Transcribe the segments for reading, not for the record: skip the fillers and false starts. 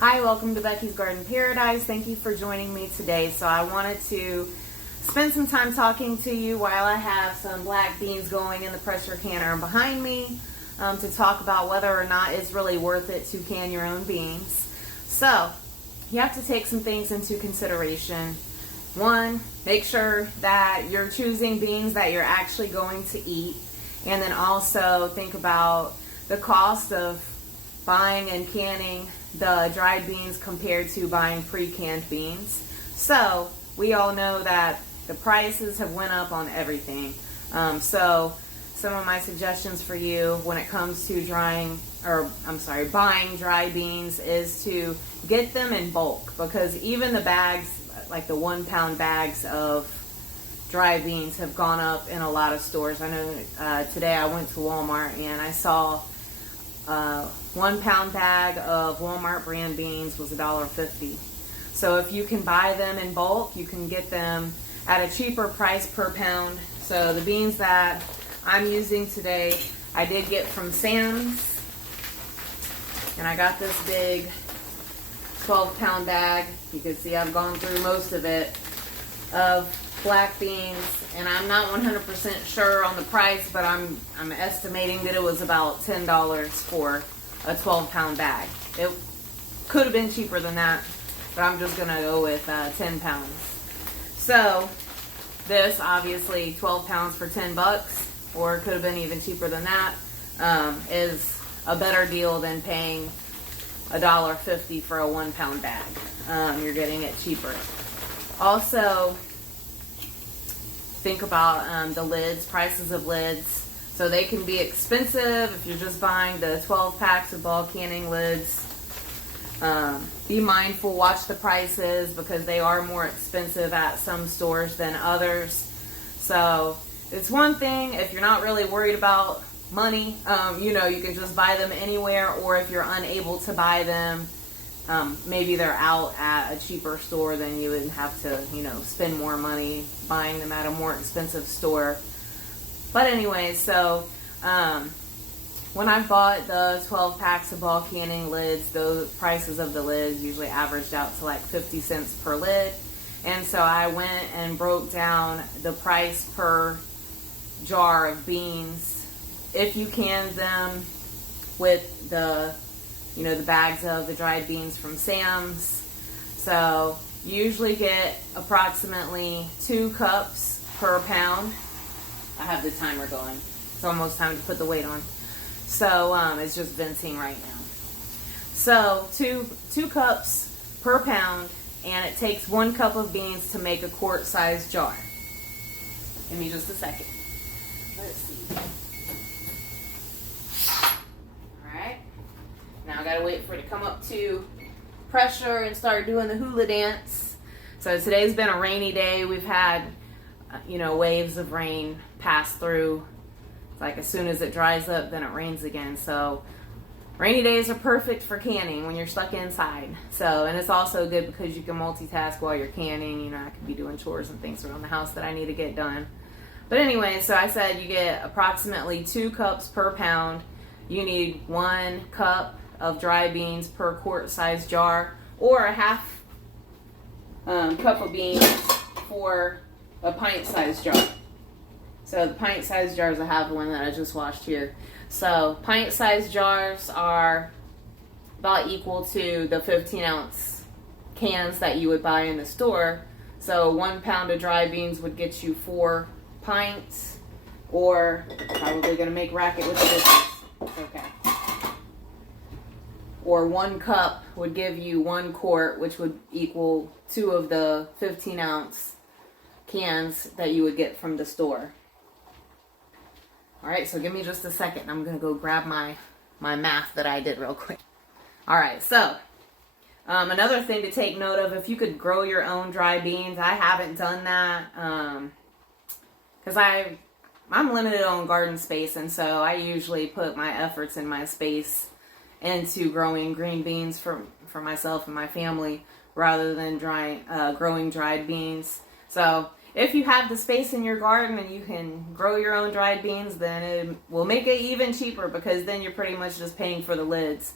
Hi, welcome to Becky's Garden Paradise. Thank you for joining me today. So I wanted to spend some time talking to you while I have some black beans going in the pressure canner behind me to talk about whether or not it's really worth it to can your own beans. So you have to take some things into consideration. One, make sure that you're choosing beans that you're actually going to eat. And then also think about the cost of buying and canning the dried beans compared to buying pre-canned beans. So we all know that the prices have went up on everything. So some of my suggestions for you when it comes to buying dry beans is to get them in bulk, because even the bags, like the 1 pound bags of dry beans, have gone up in a lot of stores. I know today I went to Walmart and I saw 1 pound bag of Walmart brand beans was $1.50. So if you can buy them in bulk, you can get them at a cheaper price per pound. So the beans that I'm using today, I did get from Sam's, and I got this big 12-pound bag. You can see I've gone through most of it, of black beans, and I'm not 100% sure on the price, but I'm estimating that it was about $10 for a 12-pound bag. It could have been cheaper than that, but I'm just gonna go with 10 pounds. So this, obviously 12 pounds for 10 bucks, or it could have been even cheaper than that, is a better deal than paying $1.50 for a 1 pound bag. You're getting it cheaper. Also, think about the lids, prices of lids. So they can be expensive if you're just buying the 12 packs of bulk canning lids. Be mindful, watch the prices, because they are more expensive at some stores than others. So it's one thing if you're not really worried about money, you can just buy them anywhere, or if you're unable to buy them, maybe they're out at a cheaper store, then you would have to, spend more money buying them at a more expensive store. But anyway, so when I bought the 12 packs of bulk canning lids, the prices of the lids usually averaged out to like 50 cents per lid. And so I went and broke down the price per jar of beans if you canned them with the the bags of the dried beans from Sam's. So you usually get approximately 2 cups per pound. I have the timer going. It's almost time to put the weight on. So it's just venting right now. So two cups per pound, and it takes 1 cup of beans to make a quart-sized jar. Give me just a second. Let's see. Now I gotta wait for it to come up to pressure and start doing the hula dance. So today's been a rainy day. We've had, waves of rain pass through. It's like as soon as it dries up, then it rains again. So rainy days are perfect for canning when you're stuck inside. So, and it's also good because you can multitask while you're canning. I could be doing chores and things around the house that I need to get done. But anyway, so I said you get approximately 2 cups per pound. You need 1 cup of dry beans per quart-sized jar, or a half cup of beans for a pint-sized jar. So the pint-sized jars, I have one that I just washed here. So pint-sized jars are about equal to the 15-ounce cans that you would buy in the store. So 1 pound of dry beans would get you 4 pints, or probably going to make racket with the dishes. Okay. Or 1 cup would give you 1 quart, which would equal 2 of the 15-ounce cans that you would get from the store. Alright, so give me just a second. I'm going to go grab my math that I did real quick. Alright, so another thing to take note of, if you could grow your own dry beans. I haven't done that because I'm limited on garden space, and so I usually put my efforts and my space into growing green beans for myself and my family rather than growing dried beans. So if you have the space in your garden and you can grow your own dried beans, then it will make it even cheaper, because then you're pretty much just paying for the lids.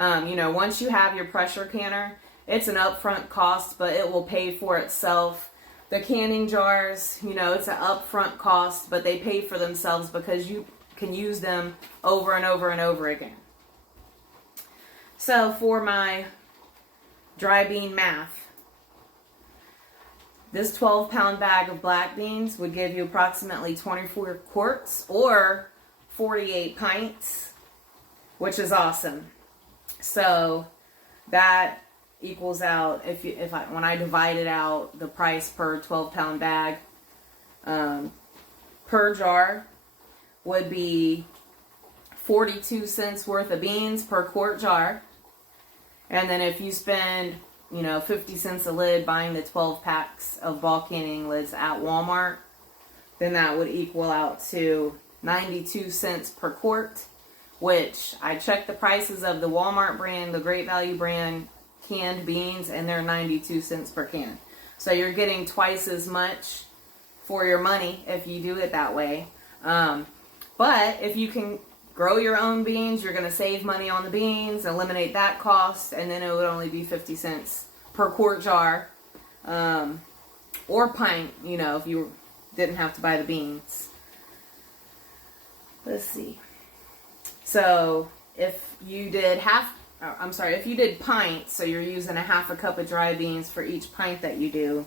Once you have your pressure canner, it's an upfront cost, but it will pay for itself. The canning jars, it's an upfront cost, but they pay for themselves because you can use them over and over and over again. So for my dry bean math, this 12-pound bag of black beans would give you approximately 24 quarts or 48 pints, which is awesome. So that equals out, when I divided out the price per 12-pound bag, per jar would be 42 cents worth of beans per quart jar. And then if you spend 50 cents a lid buying the 12 packs of ball canning lids at Walmart, then that would equal out to 92 cents per quart, which I checked the prices of the Walmart brand, the Great Value brand canned beans, and they're 92 cents per can. So you're getting twice as much for your money if you do it that way. But if you can grow your own beans, you're going to save money on the beans, eliminate that cost, and then it would only be 50 cents per quart jar, or pint, if you didn't have to buy the beans. Let's see. So if you did if you did pints, so you're using a half a cup of dry beans for each pint that you do,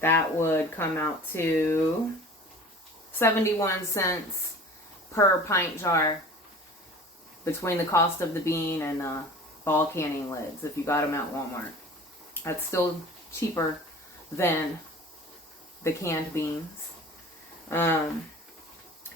that would come out to 71 cents per pint jar between the cost of the bean and ball canning lids if you got them at Walmart. That's still cheaper than the canned beans.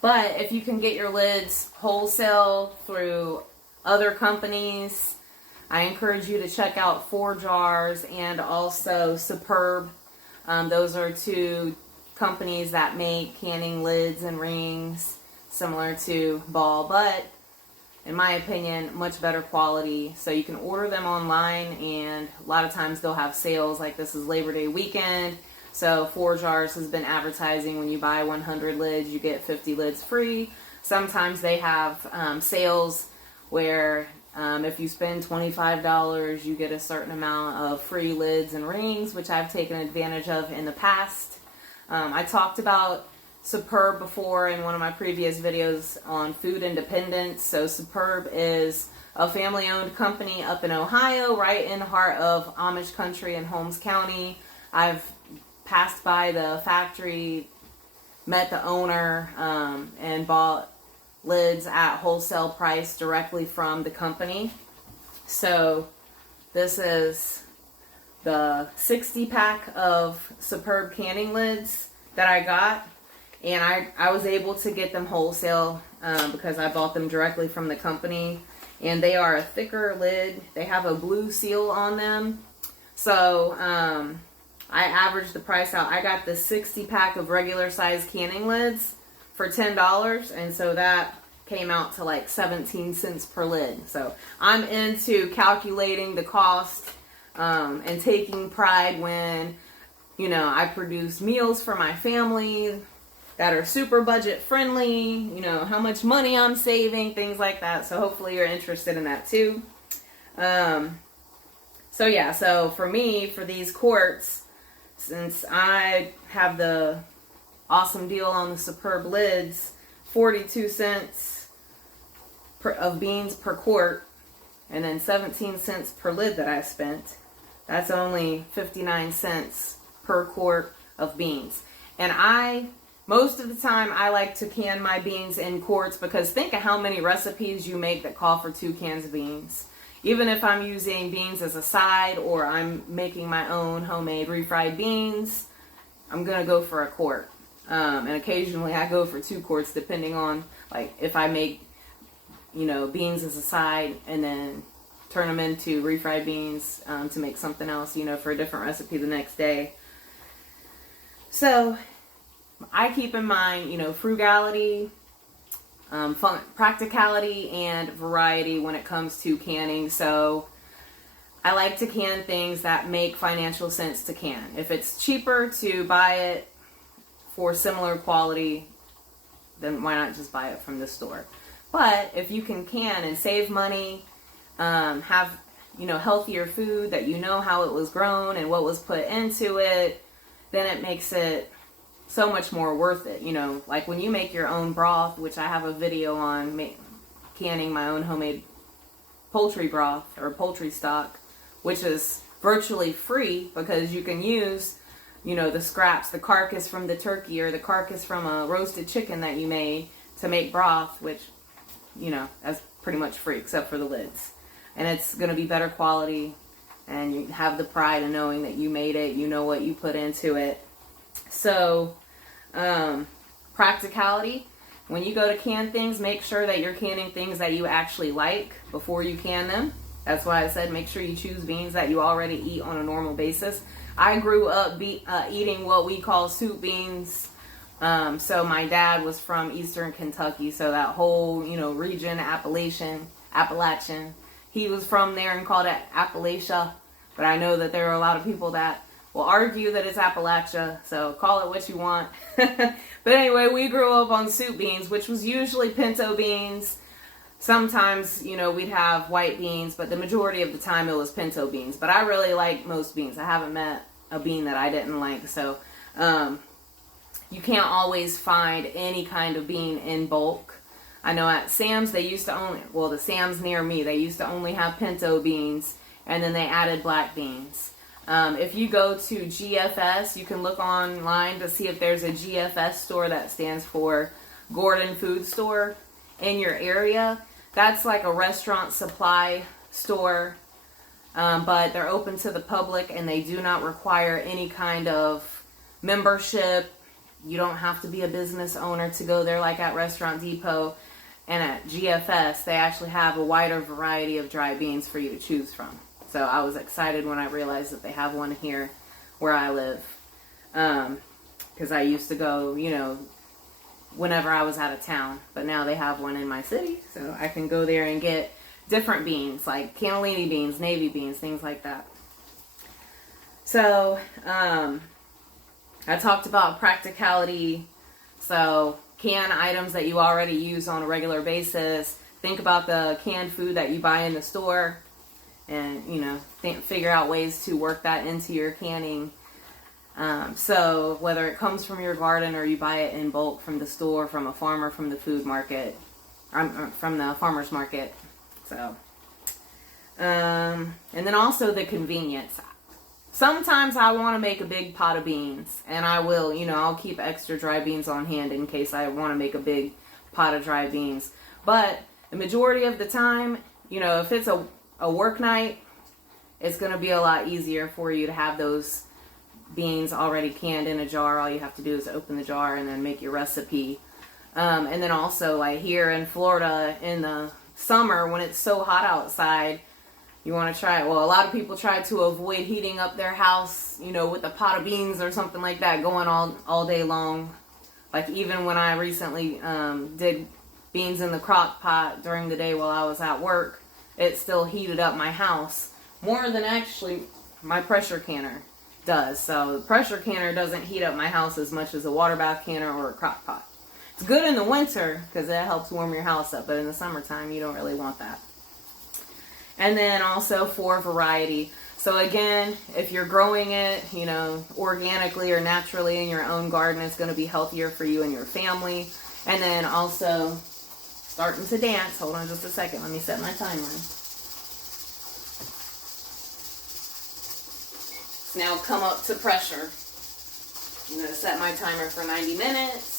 But if you can get your lids wholesale through other companies, I encourage you to check out 4 Jars and also Superb. Those are 2 companies that make canning lids and rings similar to Ball, but in my opinion, much better quality. So you can order them online, and a lot of times they'll have sales. Like this is Labor Day weekend, so 4 Jars has been advertising when you buy 100 lids, you get 50 lids free. Sometimes they have sales where if you spend $25, you get a certain amount of free lids and rings, which I've taken advantage of in the past. I talked about Superb before in one of my previous videos on food independence. So Superb is a family-owned company up in Ohio, right in the heart of Amish country in Holmes County. I've passed by the factory, met the owner, and bought lids at wholesale price directly from the company. So this is the 60 pack of Superb canning lids that I got. And I was able to get them wholesale because I bought them directly from the company. And they are a thicker lid. They have a blue seal on them. So I averaged the price out. I got the 60 pack of regular size canning lids for $10. And so that came out to like 17 cents per lid. So I'm into calculating the cost and taking pride when, I produce meals for my family that are super budget friendly, how much money I'm saving, things like that. So hopefully you're interested in that too. So for me, for these quarts, since I have the awesome deal on the Superb lids, 42 cents of beans per quart, and then 17 cents per lid that I spent, that's only 59 cents per quart of beans. And most of the time, I like to can my beans in quarts because think of how many recipes you make that call for 2 cans of beans. Even if I'm using beans as a side or I'm making my own homemade refried beans, I'm going to go for a quart. And occasionally I go for 2 quarts depending on, like, if I make, beans as a side and then turn them into refried beans to make something else, for a different recipe the next day. So I keep in mind, frugality, practicality, and variety when it comes to canning. So I like to can things that make financial sense to can. If it's cheaper to buy it for similar quality, then why not just buy it from the store? But if you can and save money, have, healthier food, that you know how it was grown and what was put into it, then it makes it so much more worth it. Like when you make your own broth, which I have a video on canning my own homemade poultry broth or poultry stock, which is virtually free because you can use, the scraps, the carcass from the turkey or the carcass from a roasted chicken that you made to make broth, which, that's pretty much free except for the lids. And it's going to be better quality, and you have the pride of knowing that you made it, you know what you put into it. So, practicality. When you go to can things, make sure that you're canning things that you actually like before you can them. That's why I said make sure you choose beans that you already eat on a normal basis. I grew up eating what we call soup beans. So my dad was from Eastern Kentucky, so that whole, region, Appalachian. He was from there and called it Appalachia, but I know that there are a lot of people that will argue that it's Appalachia, so call it what you want. But anyway, we grew up on soup beans, which was usually pinto beans. Sometimes, we'd have white beans, but the majority of the time it was pinto beans. But I really like most beans. I haven't met a bean that I didn't like, so you can't always find any kind of bean in bulk. I know at Sam's they used to only, the Sam's near me, they used to only have pinto beans, and then they added black beans. If you go to GFS, you can look online to see if there's a GFS store, that stands for Gordon Food Store, in your area. That's like a restaurant supply store, but they're open to the public and they do not require any kind of membership. You don't have to be a business owner to go there like at Restaurant Depot. And at GFS, they actually have a wider variety of dry beans for you to choose from. So I was excited when I realized that they have one here where I live. Because I used to go, whenever I was out of town. But now they have one in my city. So I can go there and get different beans, like cannellini beans, navy beans, things like that. So I talked about practicality. So can items that you already use on a regular basis. Think about the canned food that you buy in the store, and figure out ways to work that into your canning. So whether it comes from your garden or you buy it in bulk from the store, from a farmer, from the food market, from the farmer's market. So, and then also the convenience. Sometimes I want to make a big pot of beans, and I will, I'll keep extra dry beans on hand in case I want to make a big pot of dry beans. But the majority of the time, if it's a work night, it's going to be a lot easier for you to have those beans already canned in a jar. All you have to do is open the jar and then make your recipe. And then also, like here in Florida in the summer when it's so hot outside, you want to try it. Well, a lot of people try to avoid heating up their house, with a pot of beans or something like that going all day long. Like even when I recently did beans in the crock pot during the day while I was at work, it still heated up my house more than actually my pressure canner does. So the pressure canner doesn't heat up my house as much as a water bath canner or a crock pot. It's good in the winter because it helps warm your house up, but in the summertime you don't really want that. And then also for variety. So again, if you're growing it, organically or naturally in your own garden, it's going to be healthier for you and your family. And then also starting to dance. Hold on just a second. Let me set my timer. It's now come up to pressure. I'm going to set my timer for 90 minutes.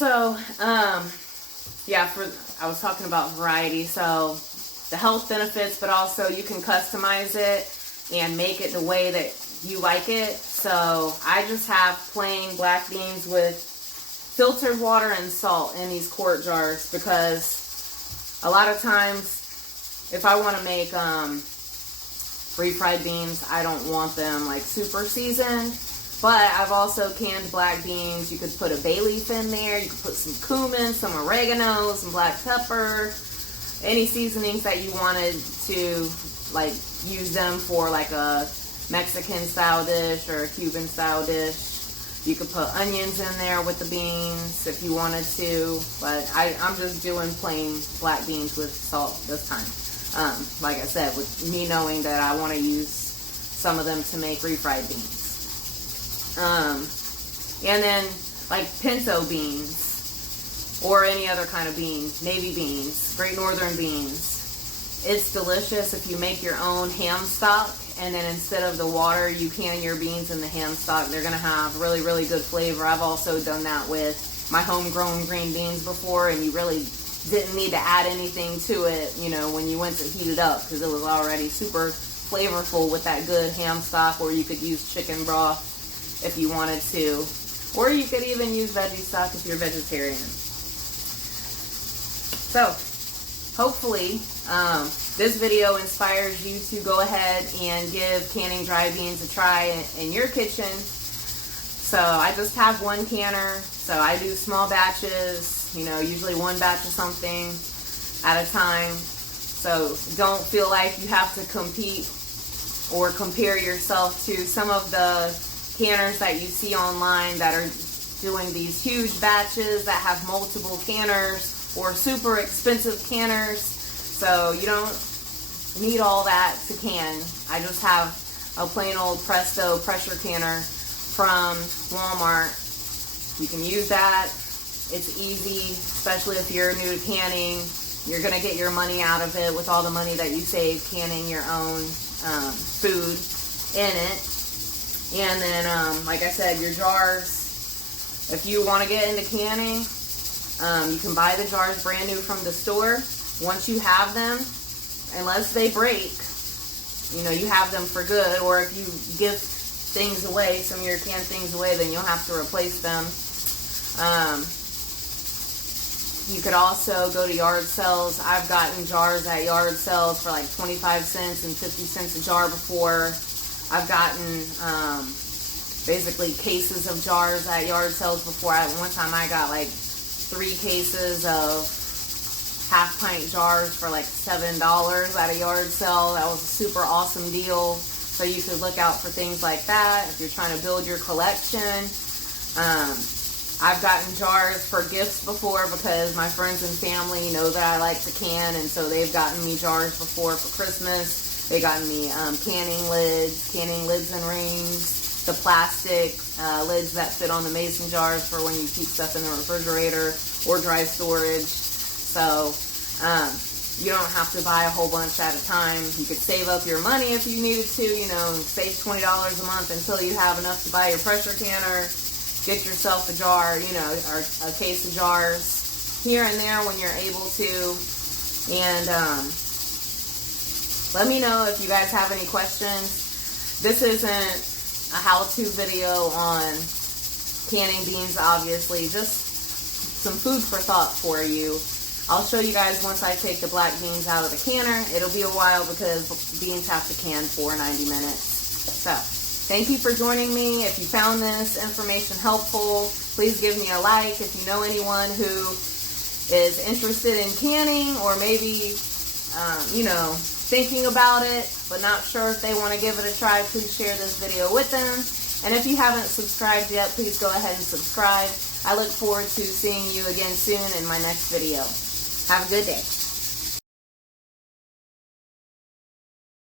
So, I was talking about variety. So the health benefits, but also you can customize it and make it the way that you like it. So I just have plain black beans with filtered water and salt in these quart jars because a lot of times if I want to make refried beans, I don't want them like super seasoned. But I've also canned black beans. You could put a bay leaf in there. You could put some cumin, some oregano, some black pepper, any seasonings that you wanted to like use them for like a Mexican style dish or a Cuban style dish. You could put onions in there with the beans if you wanted to, but I'm just doing plain black beans with salt this time. Like I said, with me knowing that I want to use some of them to make refried beans. And then like pinto beans or any other kind of bean, navy beans, Great Northern beans. It's delicious if you make your own ham stock, and then instead of the water, you can your beans in the ham stock. They're going to have really, really good flavor. I've also done that with my homegrown green beans before, and you really didn't need to add anything to it, you know, when you went to heat it up, because it was already super flavorful with that good ham stock. Or you could use chicken broth if you wanted to, or you could even use veggie stock if you're vegetarian. So hopefully this video inspires you to go ahead and give canning dry beans a try in your kitchen. So I just have one canner, so I do small batches, you know, usually one batch of something at a time. So don't feel like you have to compete or compare yourself to some of the canners that you see online that are doing these huge batches that have multiple canners, or super expensive canners. So you don't need all that to can. I just have a plain old Presto pressure canner from Walmart. You can use that. It's easy, especially if you're new to canning. You're going to get your money out of it with all the money that you save canning your own food in it. And then, like I said, your jars, if you want to get into canning, you can buy the jars brand new from the store. Once you have them, unless they break, you know, you have them for good. Or if you give things away, some of your canned things away, then you'll have to replace them. You could also go to yard sales. I've gotten jars at yard sales for like 25 cents and 50 cents a jar before. I've gotten basically cases of jars at yard sales before. One time I got like 3 cases of half-pint jars for like $7 at a yard sale. That was a super awesome deal. So you could look out for things like that if you're trying to build your collection. I've gotten jars for gifts before because my friends and family know that I like to can, and so they've gotten me jars before for Christmas. They got me canning lids and rings, the plastic lids that fit on the mason jars for when you keep stuff in the refrigerator or dry storage. So you don't have to buy a whole bunch at a time. You could save up your money if you needed to, you know, save $20 a month until you have enough to buy your pressure canner. Get yourself a jar, you know, or a case of jars here and there when you're able to. And let me know if you guys have any questions. This isn't a how-to video on canning beans, obviously. Just some food for thought for you. I'll show you guys once I take the black beans out of the canner. It'll be a while because beans have to can for 90 minutes. So thank you for joining me. If you found this information helpful, please give me a like. If you know anyone who is interested in canning, or maybe, you know, thinking about it but not sure if they want to give it a try, please share this video with them. And if you haven't subscribed yet, please go ahead and subscribe. I look forward to seeing you again soon in my next video. Have a good day.